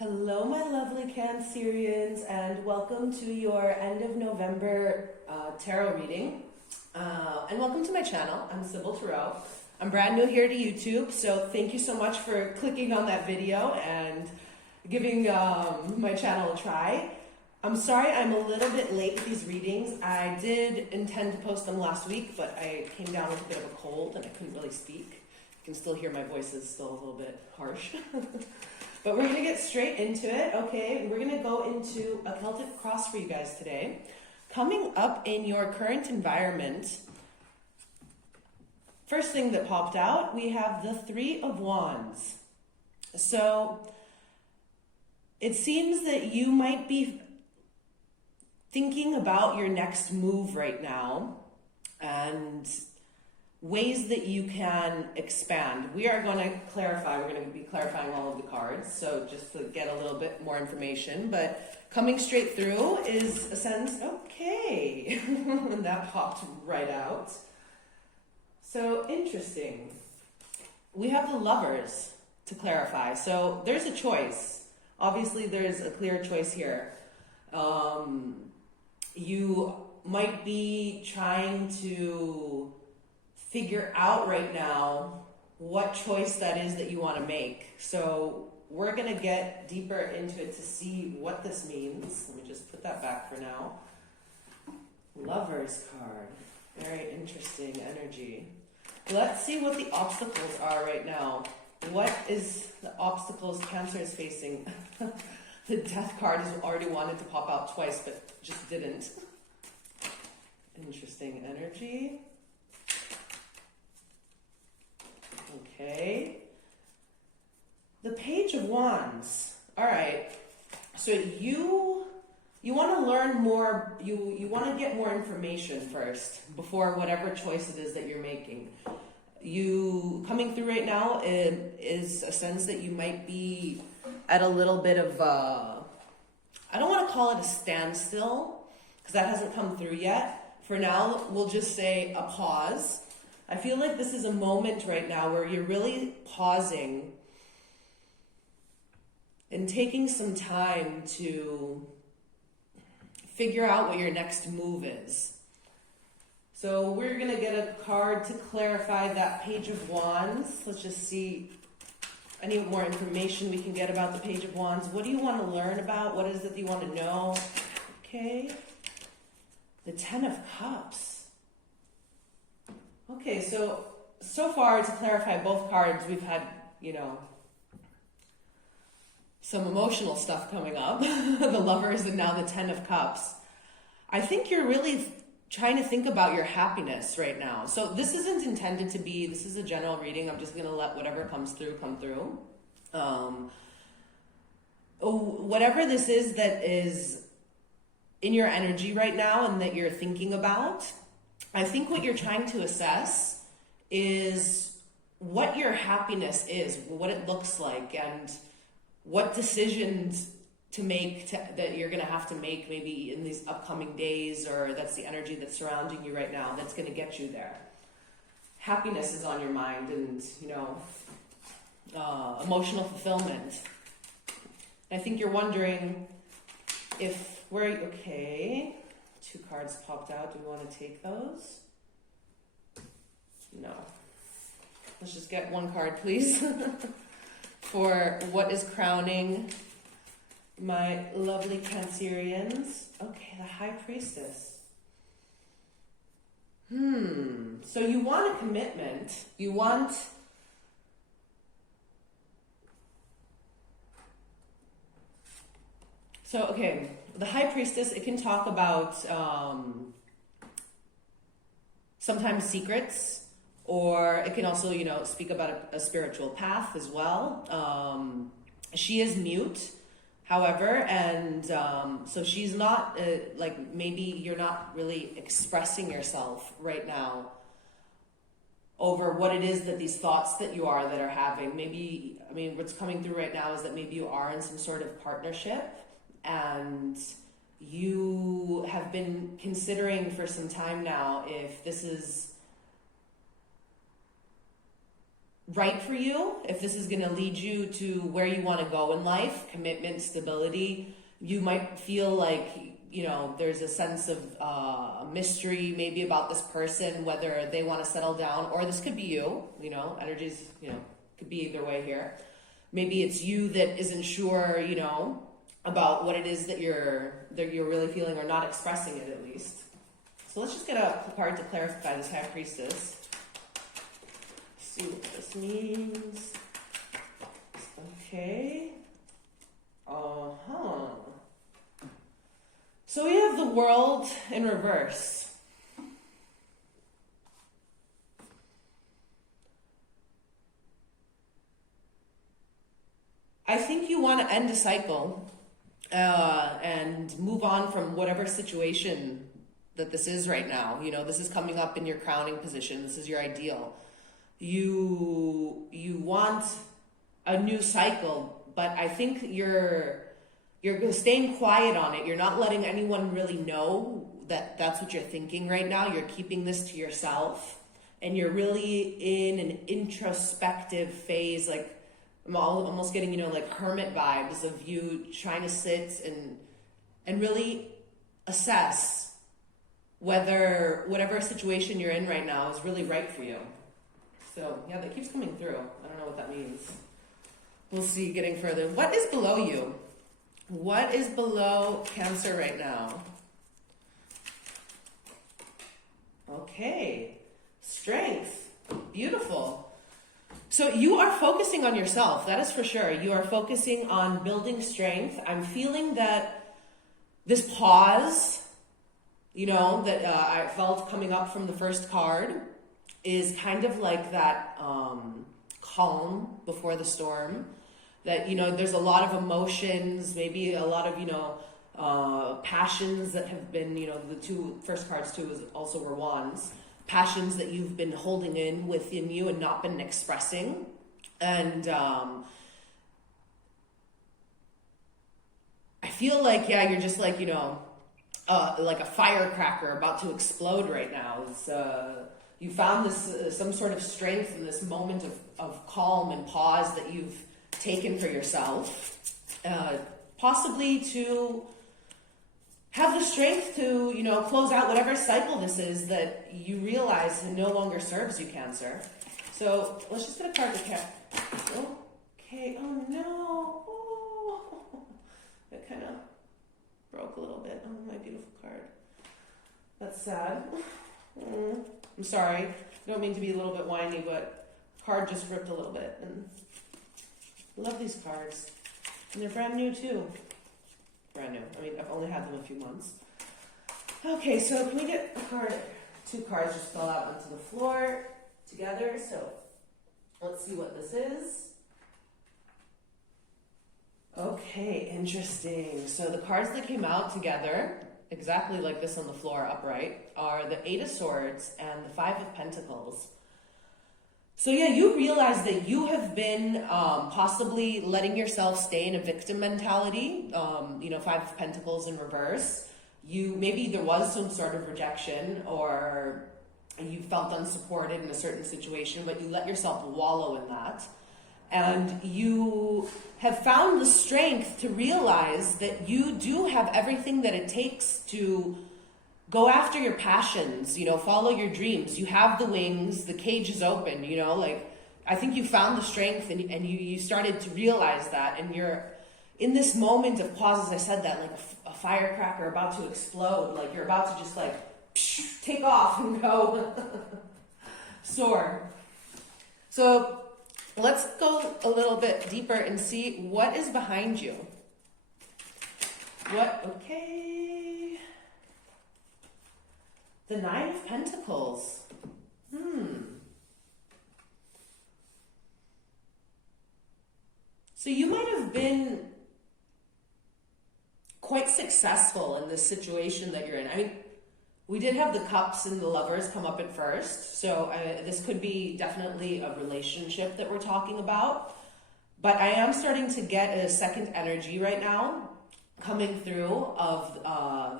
Hello, my lovely Cancerians, and welcome to your end of November tarot reading. And welcome to my channel. I'm Sybil Tarot. I'm brand new here to YouTube, so thank you so much for clicking on that video and giving my channel a try. I'm sorry I'm a little bit late with these readings. I did intend to post them last week, but I came down with a bit of a cold and I couldn't really speak. You can still hear my voice is still a little bit harsh. But we're going to get straight into it, okay? We're going to go into a Celtic Cross for you guys today. Coming up in your current environment, first thing that popped out, we have the Three of Wands. So it seems that you might be thinking about your next move right now and ways that you can expand. We are going to clarify, we're going to be clarifying all of the cards, so just to get a little bit more information, but coming straight through is a sense, okay, and that popped right out. So interesting. We have the Lovers to clarify, so there's a choice. Obviously there's a clear choice here. You might be trying to figure out right now what choice that is that you want to make. So we're going to get deeper into it to see what this means. Let me just put that back for now. Lovers card. Very interesting energy. Let's see what the obstacles are right now. What is the obstacles Cancer is facing? The Death card has already wanted to pop out twice, but just didn't. Interesting energy. Okay. The Page of Wands. All right. So you want to learn more, you want to get more information first before whatever choice it is that you're making. You coming through right now is a sense that you might be at a little bit of I don't want to call it a standstill because that hasn't come through yet. For now, we'll just say a pause. I feel like this is a moment right now where you're really pausing and taking some time to figure out what your next move is. So we're going to get a card to clarify that Page of Wands. Let's just see any more information we can get about the Page of Wands. What do you want to learn about? What is it that you want to know? Okay. The Ten of Cups. Okay, so far to clarify both cards, we've had, some emotional stuff coming up. The Lovers and now the Ten of Cups. I think you're really trying to think about your happiness right now. So this isn't intended to be, this is a general reading. I'm just going to let whatever comes through come through. Whatever this is that is in your energy right now and that you're thinking about, I think what you're trying to assess is what your happiness is, what it looks like, and what decisions to make that you're going to have to make maybe in these upcoming days, or that's the energy that's surrounding you right now that's going to get you there. Happiness is on your mind and, emotional fulfillment. I think you're wondering if okay. Two cards popped out. Do we want to take those? No. Let's just get one card, please, for what is crowning my lovely Cancerians. Okay, the High Priestess. So you want a commitment. You want... So, okay, the High Priestess, it can talk about sometimes secrets, or it can also, speak about a spiritual path as well. She is mute, however, and so she's not, maybe you're not really expressing yourself right now over what it is that these thoughts that are having. Maybe, what's coming through right now is that maybe you are in some sort of partnership, and you have been considering for some time now if this is right for you, if this is going to lead you to where you want to go in life, commitment, stability. You might feel like, you know, there's a sense of mystery maybe about this person, whether they want to settle down, or this could be you, you know, energies, you know, could be either way here. Maybe it's you that isn't sure, you know, about what it is that you're really feeling, or not expressing it at least. So let's just get a card to clarify this High Priestess. See what this means. Okay. So we have the World in reverse. I think you want to end a cycle and move on from whatever situation that this is right now. You know, this is coming up in your crowning position. This is your ideal. You want a new cycle, but I think you're staying quiet on it. You're not letting anyone really know that that's what you're thinking right now. You're keeping this to yourself, and you're really in an introspective phase. Like, I'm almost getting, you know, like hermit vibes of you trying to sit and really assess whether whatever situation you're in right now is really right for you. So yeah, that keeps coming through. I don't know what that means. We'll see getting further. What is below you? What is below Cancer right now? Okay. Strength. Beautiful. So you are focusing on yourself. That is for sure. You are focusing on building strength. I'm feeling that this pause, you know, that I felt coming up from the first card is kind of like that calm before the storm. That, you know, there's a lot of emotions, maybe a lot of, you know, passions that have been, you know, the two first cards too also were wands. Passions that you've been holding in within you and not been expressing. And I feel like, yeah, you're just like, you know, like a firecracker about to explode right now. It's, you found this some sort of strength in this moment of calm and pause that you've taken for yourself, possibly to have the strength to, you know, close out whatever cycle this is that you realize no longer serves you, Cancer. So let's just get a card to Okay, oh no. Oh, it kind of broke a little bit. Oh, my beautiful card. That's sad. I'm sorry. I don't mean to be a little bit whiny, but card just ripped a little bit. And I love these cards. And they're brand new too. Brand new. I mean, I've only had them a few months. Okay, so can we get a card? Two cards just fell out onto the floor together. So let's see what this is. Okay, interesting. So the cards that came out together, exactly like this on the floor upright, are the Eight of Swords and the Five of Pentacles. So yeah, you realize that you have been possibly letting yourself stay in a victim mentality. You know, Five of Pentacles in reverse. Maybe there was some sort of rejection, or you felt unsupported in a certain situation, but you let yourself wallow in that. And you have found the strength to realize that you do have everything that it takes to go after your passions, you know, follow your dreams. You have the wings, the cage is open, you know, like, I think you found the strength and you started to realize that, and you're in this moment of pause, as I said that, like a firecracker about to explode, like you're about to just like, take off and go soar. So let's go a little bit deeper and see what is behind you. Okay. The Nine of Pentacles. So you might have been quite successful in this situation that you're in. I mean, we did have the Cups and the Lovers come up at first. So this could be definitely a relationship that we're talking about. But I am starting to get a second energy right now coming through of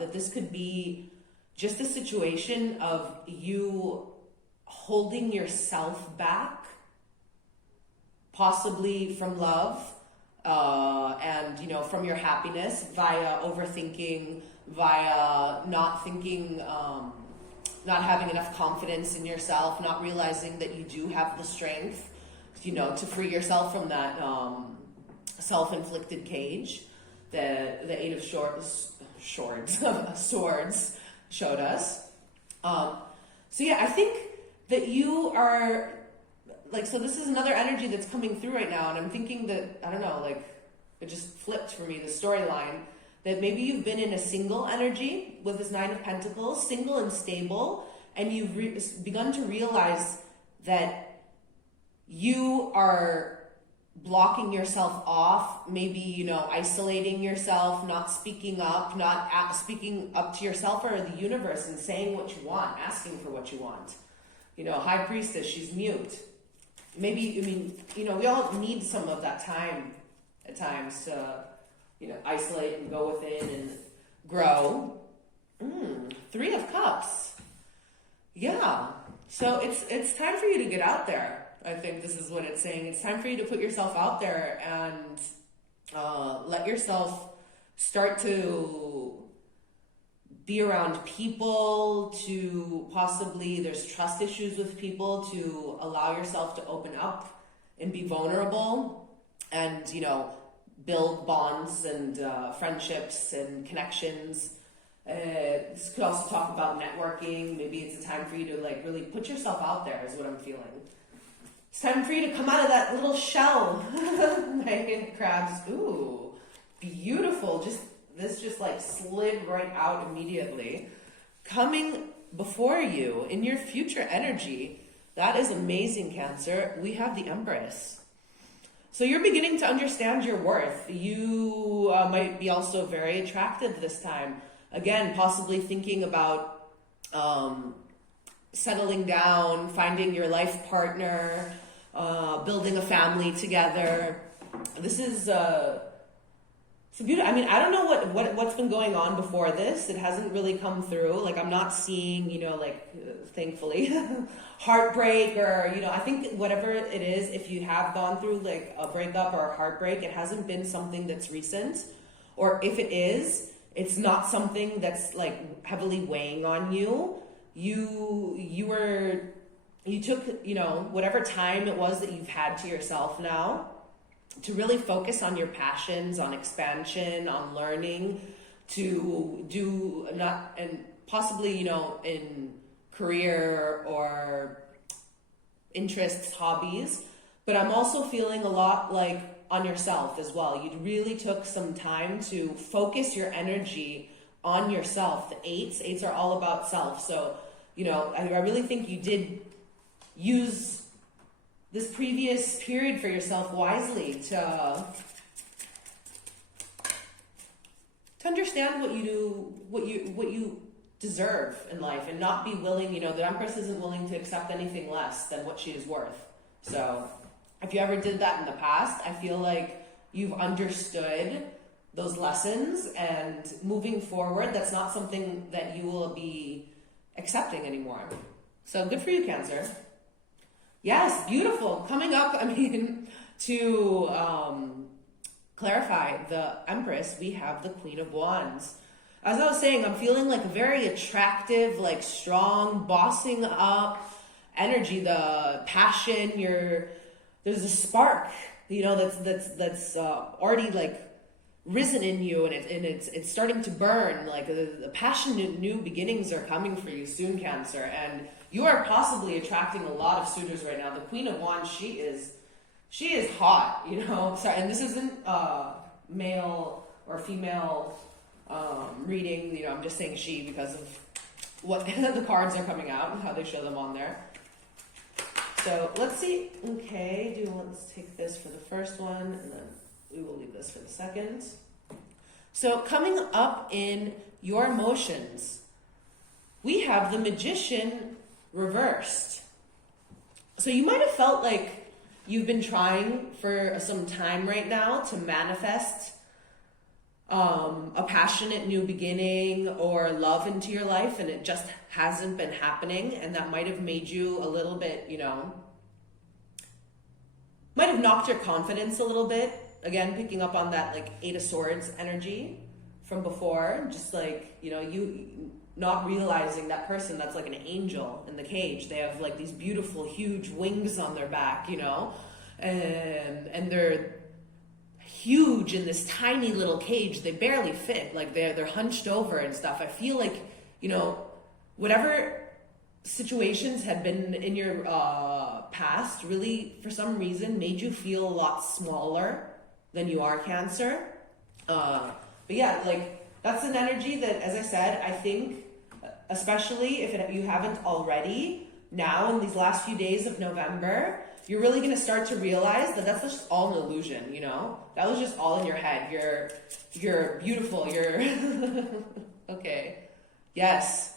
that this could be just a situation of you holding yourself back possibly from love, and, you know, from your happiness via overthinking, via not thinking, not having enough confidence in yourself, not realizing that you do have the strength, you know, to free yourself from that self-inflicted cage that the Eight of Swords showed us. So yeah, I think that you are, like, so this is another energy that's coming through right now, and I'm thinking that, I don't know, like, it just flipped for me, the storyline, that maybe you've been in a single energy with this Nine of Pentacles, single and stable, and you've begun to realize that you are blocking yourself off, maybe, you know, isolating yourself, not speaking up, not speaking up to yourself or the universe and saying what you want, asking for what you want. You know, High Priestess, she's mute. Maybe, I mean, you know, we all need some of that time at times to, you know, isolate and go within and grow. Three of Cups. Yeah. So it's time for you to get out there. I think this is what it's saying. It's time for you to put yourself out there and let yourself start to be around people, to possibly, there's trust issues with people, to allow yourself to open up and be vulnerable and, you know, build bonds and friendships and connections. This could also talk about networking. Maybe it's a time for you to, like, really put yourself out there is what I'm feeling. It's time for you to come out of that little shell. My crabs. Ooh, beautiful. This just like slid right out immediately. Coming before you in your future energy. That is amazing, Cancer. We have the Empress. So you're beginning to understand your worth. You might be also very attractive this time. Again, possibly thinking about settling down, finding your life partner, building a family together. This is it's beautiful. I mean, I don't know what's been going on before this. It hasn't really come through. Like, I'm not seeing, you know, like, thankfully, heartbreak or, you know, I think whatever it is, if you have gone through like a breakup or a heartbreak, it hasn't been something that's recent. Or if it is, it's not something that's like heavily weighing on you. You took, you know, whatever time it was that you've had to yourself now to really focus on your passions, on expansion, on learning, to do not, and possibly, you know, in career or interests, hobbies. But I'm also feeling a lot like on yourself as well. You really took some time to focus your energy on yourself. The eights are all about self. So, you know, I really think you did use this previous period for yourself wisely to understand what you deserve in life and not be willing, you know, the Empress isn't willing to accept anything less than what she is worth. So if you ever did that in the past, I feel like you've understood those lessons, and moving forward, that's not something that you will be accepting anymore. So good for you, Cancer. Yes, beautiful. Coming up, I mean, to clarify the Empress, we have the Queen of Wands. As I was saying, I'm feeling like a very attractive, like strong, bossing up energy, the passion, there's a spark, you know, that's already like risen in you, and it's starting to burn. Like the passionate new beginnings are coming for you soon, Cancer, and you are possibly attracting a lot of suitors right now. The Queen of Wands, she is hot, you know. Sorry, and this isn't male or female reading. You know, I'm just saying she because of what the cards are coming out and how they show them on there. So let's see. Okay, let's take this for the first one, and then we will leave this for the second. So coming up in your emotions, we have the Magician reversed. So you might have felt like you've been trying for some time right now to manifest a passionate new beginning or love into your life, and it just hasn't been happening, and that might have made you a little bit, you know, might have knocked your confidence a little bit. Again, picking up on that like Eight of Swords energy from before, just like, you know, you not realizing that person that's like an angel in the cage. They have like these beautiful, huge wings on their back, you know, and they're huge in this tiny little cage. They barely fit, like they're hunched over and stuff. I feel like, you know, whatever situations had been in your past really for some reason made you feel a lot smaller than you are, Cancer. But yeah, like that's an energy that, as I said, I think, especially if you haven't already, now in these last few days of November, you're really going to start to realize that that's just all an illusion, you know? That was just all in your head. You're beautiful. You're okay. Yes.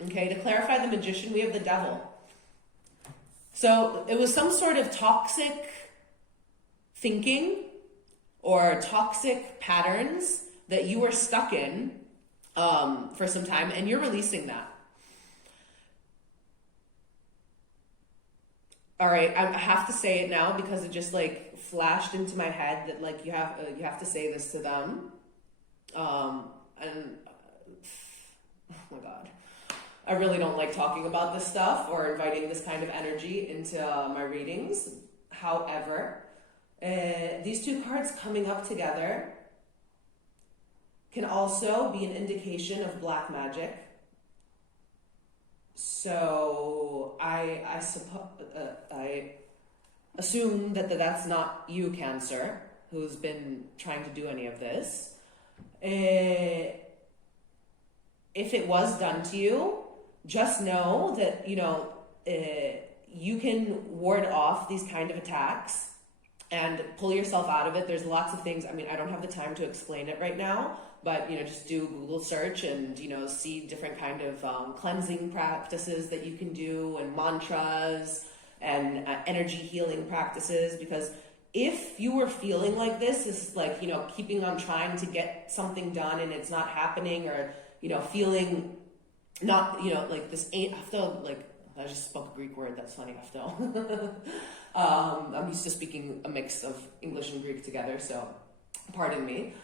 Okay, to clarify the Magician, we have the Devil. So it was some sort of toxic thinking or toxic patterns that you were stuck in for some time, and you're releasing that. All right, I have to say it now because it just like flashed into my head that like you have to say this to them. And oh my God, I really don't like talking about this stuff or inviting this kind of energy into my readings. However, these two cards coming up together can also be an indication of black magic. So I assume that that's not you, Cancer, who's been trying to do any of this. If it was done to you, just know that, you know, you can ward off these kind of attacks and pull yourself out of it. There's lots of things. I mean, I don't have the time to explain it right now, but, you know, just do Google search and, you know, see different kind of cleansing practices that you can do and mantras and energy healing practices. Because if you were feeling like this is like, you know, keeping on trying to get something done and it's not happening, or, you know, feeling not, you know, like this ain't, I feel like, I just spoke a Greek word, that's funny, I feel. I'm used to speaking a mix of English and Greek together, so pardon me.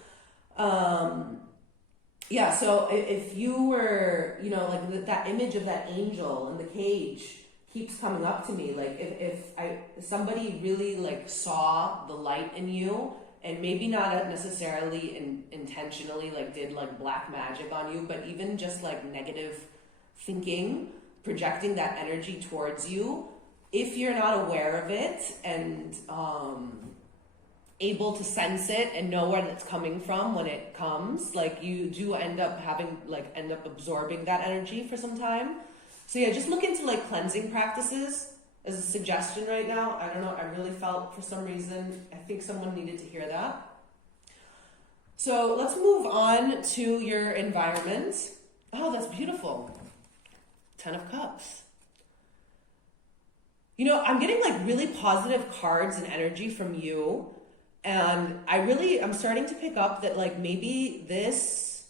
Yeah, so if you were, you know, like that image of that angel in the cage keeps coming up to me, like if somebody really like saw the light in you, and maybe not necessarily intentionally like did like black magic on you, but even just like negative thinking, projecting that energy towards you, if you're not aware of it and able to sense it and know where it's coming from when it comes, like you do end up absorbing that energy for some time. So yeah, just look into like cleansing practices as a suggestion right now. I don't know, I really felt for some reason, I think someone needed to hear that. So let's move on to your environment. Oh, that's beautiful. 10 of Cups. You know, I'm getting like really positive cards and energy from you. And I'm starting to pick up that like maybe this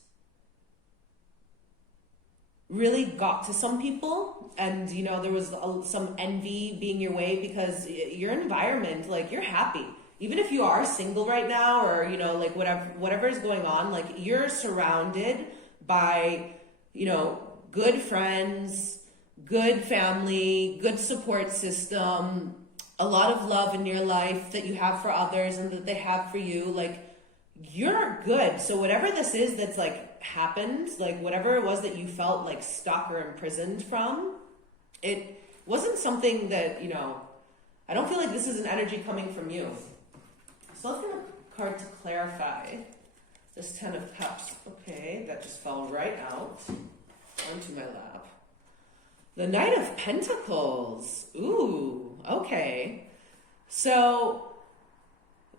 really got to some people, and you know there was some envy being your way because your environment, like you're happy, even if you are single right now, or you know like whatever is going on, like you're surrounded by, you know, good friends, good family, good support system, a lot of love in your life that you have for others and that they have for you. Like you're good. So whatever this is that's like happened, like whatever it was that you felt like stuck or imprisoned from, it wasn't something that, you know, I don't feel like this is an energy coming from you. So let's get a card to clarify this 10 of Cups. Okay, that just fell right out onto my lap. The Knight of Pentacles. Ooh, okay. So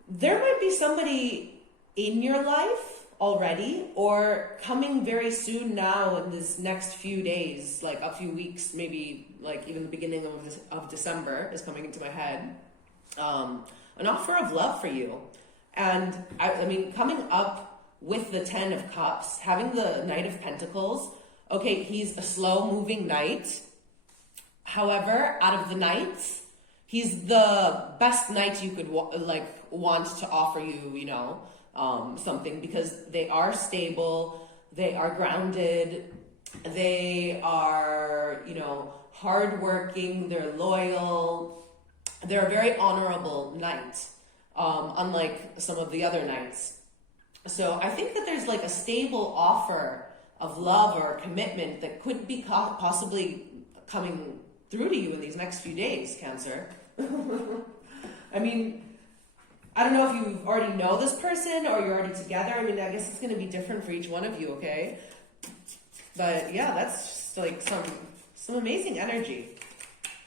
there might be somebody in your life already or coming very soon now in this next few days, like a few weeks, maybe like even the beginning of December is coming into my head. An offer of love for you. And I mean, coming up with the 10 of Cups, having the Knight of Pentacles, okay, he's a slow moving knight. However, out of the knights, he's the best knight you could want to offer you, something, because they are stable, they are grounded, they are, hardworking, they're loyal, they're a very honorable knight, unlike some of the other knights. So I think that there's like a stable offer of love or commitment that could be possibly coming through to you in these next few days, Cancer. I mean, I don't know if you already know this person or you're already together. I mean, I guess it's going to be different for each one of you, okay? But yeah, that's just like some amazing energy.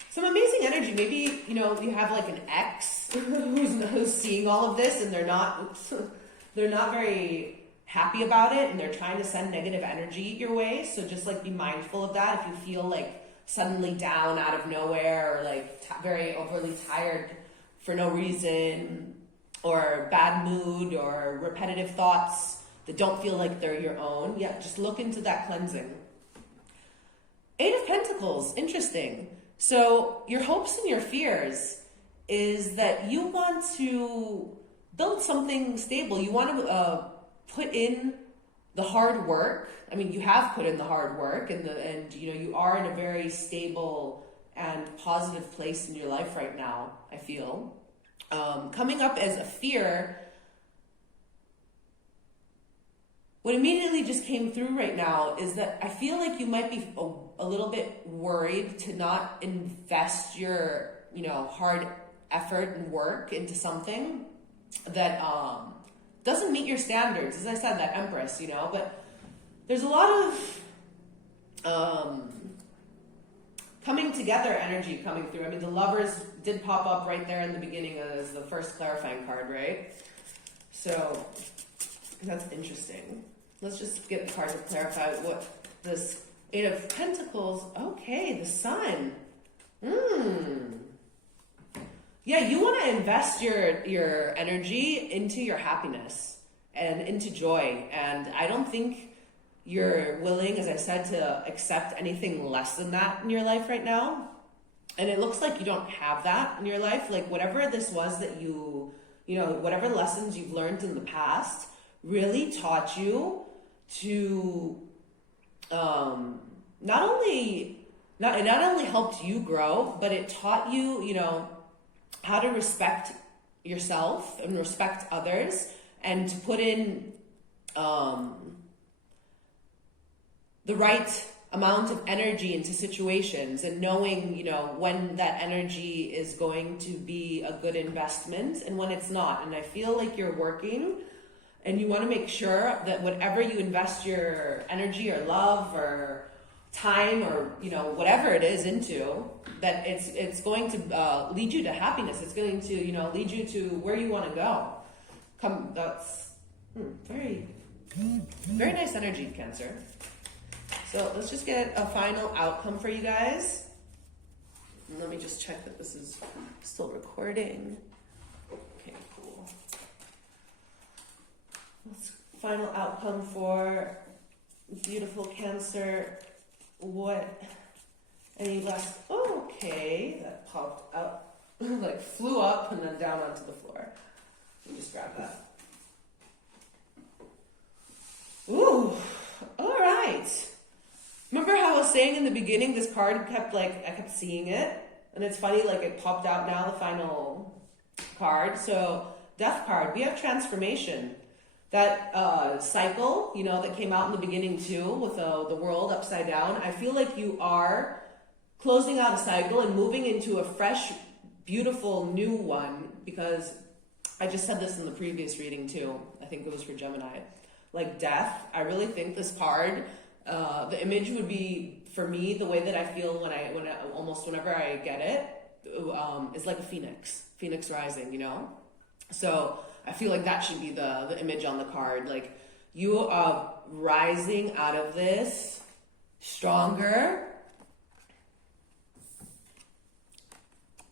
Some amazing energy. Maybe, you have like an ex who's seeing all of this and they're not very happy about it and they're trying to send negative energy your way. So just like be mindful of that. If you feel like suddenly down out of nowhere or like very overly tired for no reason, or bad mood or repetitive thoughts that don't feel like they're your own, yeah, just look into that cleansing. 8 of Pentacles, interesting. So your hopes and your fears is that you want to build something stable. You want to put in the hard work. I mean, you have put in the hard work, and you are in a very stable and positive place in your life right now, I feel. Coming up as a fear, what immediately just came through right now is that I feel like you might be a little bit worried to not invest your, hard effort and work into something that doesn't meet your standards. As I said, that Empress, but there's a lot of coming together energy coming through. I mean, the Lovers did pop up right there in the beginning as the first clarifying card, right? So that's interesting. Let's just get the card to clarify what this 8 of Pentacles. Okay, the Sun. Yeah, you want to invest your energy into your happiness and into joy. And I don't think you're willing, as I said, to accept anything less than that in your life right now. And it looks like you don't have that in your life. Like whatever this was that whatever lessons you've learned in the past really taught you to not only helped you grow, but it taught you, how to respect yourself and respect others, and to put in the right amount of energy into situations, and knowing, when that energy is going to be a good investment and when it's not. And I feel like you're working and you want to make sure that whatever you invest your energy or love or time or, whatever it is into, that it's going to lead you to happiness. It's going to, lead you to where you want to go. That's very, very nice energy, Cancer. So let's just get a final outcome for you guys. And let me just check that this is still recording. Okay, cool. Final outcome for beautiful Cancer. What? Any last? Oh, okay, that popped up, like flew up and then down onto the floor. Let me just grab that. Ooh, all right. Remember how I was saying in the beginning, this card I kept seeing it, and it's funny, like it popped out now, the final card. So Death card, we have transformation. That cycle, that came out in the beginning too, with the world upside down. I feel like you are closing out a cycle and moving into a fresh, beautiful new one, because I just said this in the previous reading too. I think it was for Gemini. Like death, I really think this card, the image would be, for me, the way that I feel whenever I get it, is like a phoenix rising, So I feel like that should be the image on the card. Like you are rising out of this stronger,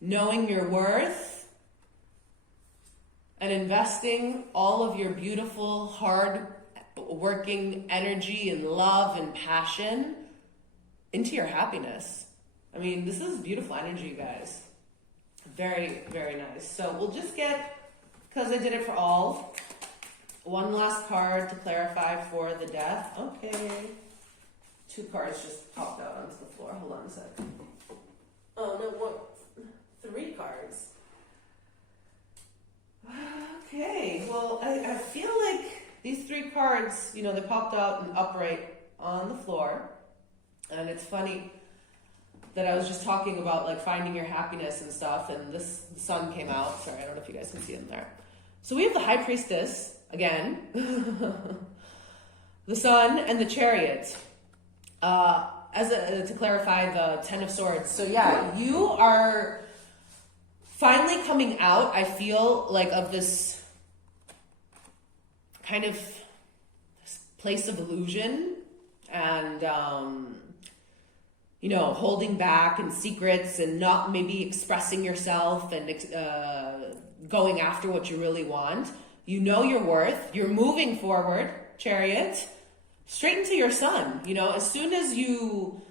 knowing your worth, and investing all of your beautiful, hard working energy and love and passion into your happiness. I mean, this is beautiful energy, guys. Very, very nice. So we'll just get, because I did it for all, one last card to clarify for the death. Okay. 2 cards just popped out onto the floor. Hold on a second. Oh, no, what? 3 cards. Okay, well, I feel like these 3 cards, you know, they popped out and upright on the floor. And it's funny that I was just talking about, like, finding your happiness and stuff, and the sun came out. Sorry, I don't know if you guys can see them there. So we have the High Priestess, again, the Sun, and the Chariot. To clarify, the 10 of Swords. So yeah, you are finally coming out, I feel, like, of this kind of place of illusion and, you know, holding back and secrets and not maybe expressing yourself and going after what you really want. You know your worth. You're moving forward, Chariot, straight into your sun. You know, as soon as you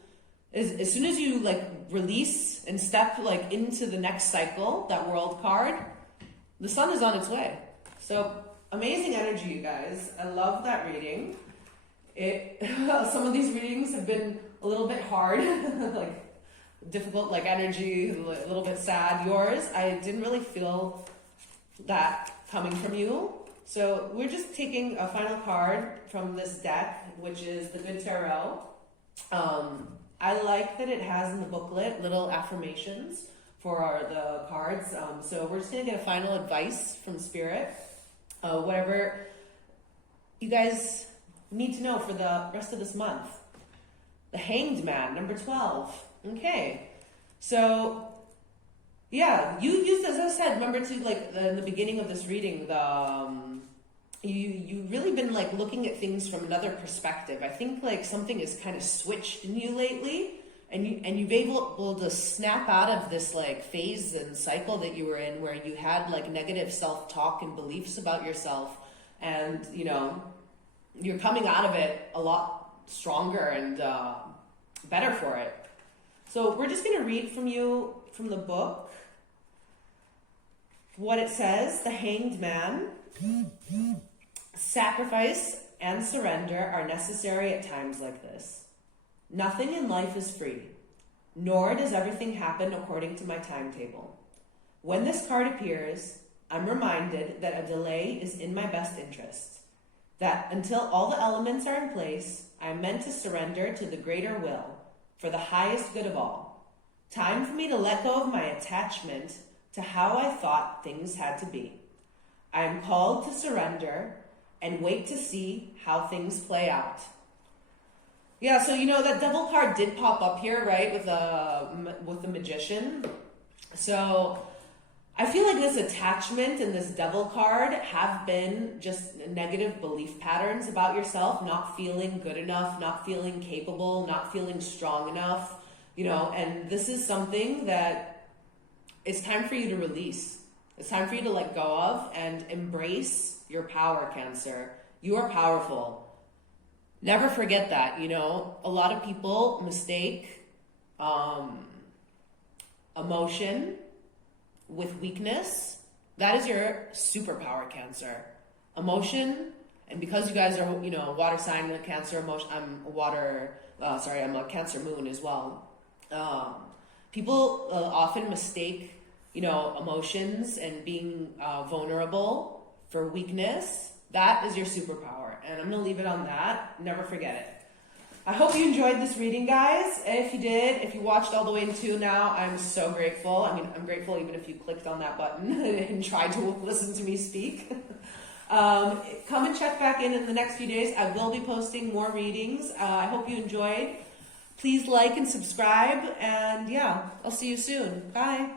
like release and step like into the next cycle, that World card, the sun is on its way. So amazing energy, you guys. I love that reading. Some of these readings have been a little bit hard, like difficult, like energy, a little bit sad. Yours, I didn't really feel that coming from you. So we're just taking a final card from this deck, which is the Good Tarot. I like that it has in the booklet little affirmations for the cards. So we're just going to get a final advice from Spirit. Whatever you guys need to know for the rest of this month. The Hanged Man, number 12. Okay. So, yeah, you used, as I said, remember to, like, in the beginning of this reading, you really been, like, looking at things from another perspective. I think, like, something has kind of switched in you lately, and you've been able to snap out of this, like, phase and cycle that you were in where you had, like, negative self-talk and beliefs about yourself, and, you know, you're coming out of it a lot stronger and better for it. So we're just going to read from you, from the book, what it says. The Hanged Man. Sacrifice and surrender are necessary at times like this. Nothing in life is free, nor does everything happen according to my timetable. When this card appears, I'm reminded that a delay is in my best interest. That until all the elements are in place, I am meant to surrender to the greater will, for the highest good of all. Time for me to let go of my attachment to how I thought things had to be. I am called to surrender and wait to see how things play out. Yeah, so you know that Devil card did pop up here, right, with the Magician. So I feel like this attachment and this Devil card have been just negative belief patterns about yourself, not feeling good enough, not feeling capable, not feeling strong enough, you know, and this is something that it's time for you to release. It's time for you to let go of and embrace your power, Cancer. You are powerful. Never forget that, you know. A lot of people mistake emotion with weakness. That is your superpower, Cancer. Emotion, and because you guys are, you know, water sign, Cancer, emotion, I'm a Cancer moon as well. People often mistake, you know, emotions and being vulnerable for weakness. That is your superpower. And I'm going to leave it on that. Never forget it. I hope you enjoyed this reading, guys. If you did, if you watched all the way into now, I'm so grateful. I mean, I'm grateful even if you clicked on that button and tried to listen to me speak. Come and check back in the next few days. I will be posting more readings. I hope you enjoyed. Please like and subscribe. And yeah, I'll see you soon. Bye.